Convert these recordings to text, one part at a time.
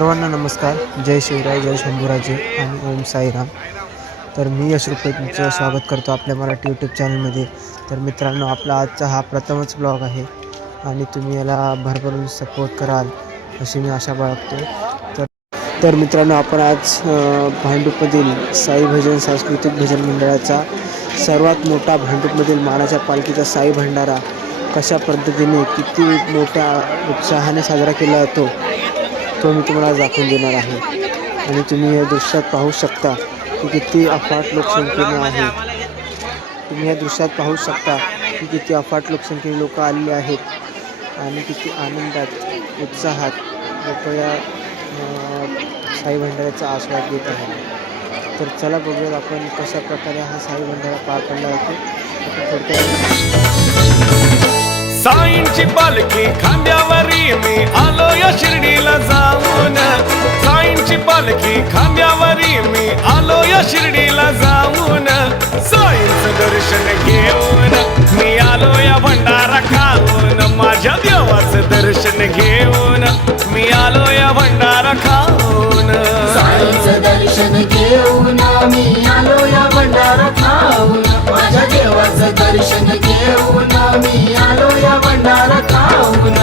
सर्वांना नमस्कार. जय शिवराय, जय शंभूराजे आणि ओम साईराम. तर मी यश रुपये तुमचं स्वागत करतो आपल्या मराठी यूट्यूब चॅनलमध्ये. तर मित्रांनो, आपला आजचा हा प्रथमच ब्लॉग आहे आणि तुम्ही याला भरभरून सपोर्ट कराल अशी मी आशा बाळगतो. तर मित्रांनो, आपण आज भांडूपमधील साई भजन सांस्कृतिक भजन मंडळाचा सर्वात मोठा भांडूपमधील मानाच्या पालखीचा साई भंडारा कशा पद्धतीने किती मोठ्या उत्साहाने साजरा केला जातो तो मी तुम्हाला दाखवून देणार आहे. आणि तुम्ही या दृश्यात पाहू शकता की किती अफाट लोकसंख्येने आहे. तुम्ही या दृश्यात पाहू शकता की किती अफाट लोकसंख्येने लोक आलेले आहेत आणि किती आनंदात उत्साहात लोक या साई भंडाऱ्याचा आस्वाद घेत आहेत. तर चला बघूया आपण कशा प्रकारे हा साई भंडारा पार पडला जातो. साईंची पालखी खांद्यावरी मी आलो या शिर्डीला जाऊन. साईंची पालखी खांद्यावरी मी आलो या शिर्डीला जाऊन. साईंचं दर्शन घेऊन मी आलो या भंडारा खाऊन. माझ्या देवाचं दर्शन घेऊन मी आलो या भंडारा खाऊन. साईंचं दर्शन घेऊन मी आलो या भंडारा खाऊन. माझ्या देवाचं दर्शन घेऊन मी आलो या भंडारा खाऊन.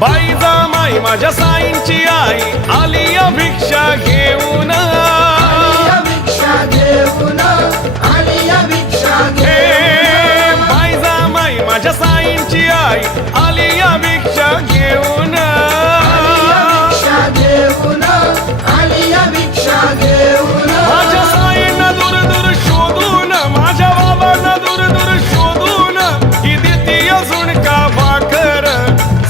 बाई जामाई माझ्या साईंची आई आली या भिक्षा घेऊन. भिक्षा घेऊन आली या भिक्षा हे बाई जामाई माझ्या साईंची आई आली या भिक्षा घेऊन. भिक्षा घेऊन आली या भिक्षा घेऊन. माझ्या साईंना दूर दूर शोधून, माझ्या बाबांना दूर दूर शोधून ही द्वितीय झुणका भाकर.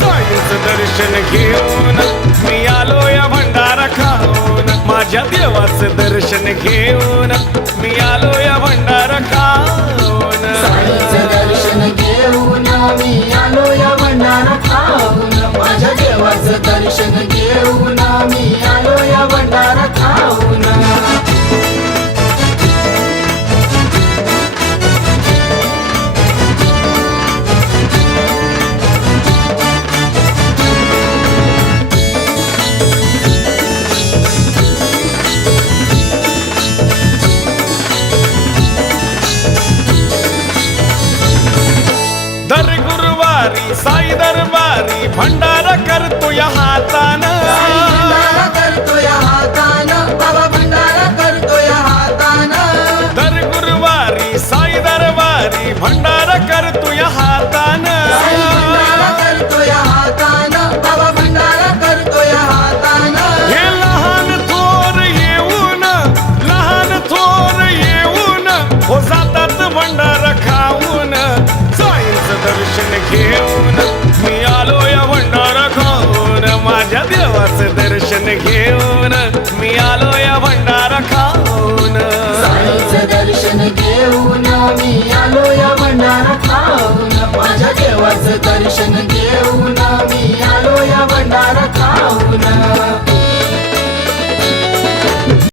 साईंचं दर्शन घेऊन मी आलो या भंडारा खाऊन. माझ्या देवाचं दर्शन घेऊन मी आलो या भंडारा खाऊन. साईंचं दर्शन घेऊन मी आलो या भंडारा खाऊन. माझ्या देवाचं दर्शन घेऊन मी आलो या भंडारा खाऊन. दर गुरुवारी साई दरबारी भंडारा करतो या हातानं. भंडारा करतो या हातानं, बाबा भंडारा करतो या हातानं. दर गुरुवारी साई दरबारी भंडारा करतो या हातानं. भंडारा करतो या हातानं, बाबा भंडारा करतो या हातानं. हे लहान थोर येऊन, लहान थोर येऊन हो जातात भंडारा खाऊन. साईंचं दर्शन घेऊन मी आलो या भंडारा खाऊन. माझ्या देवाचं दर्शन घेऊन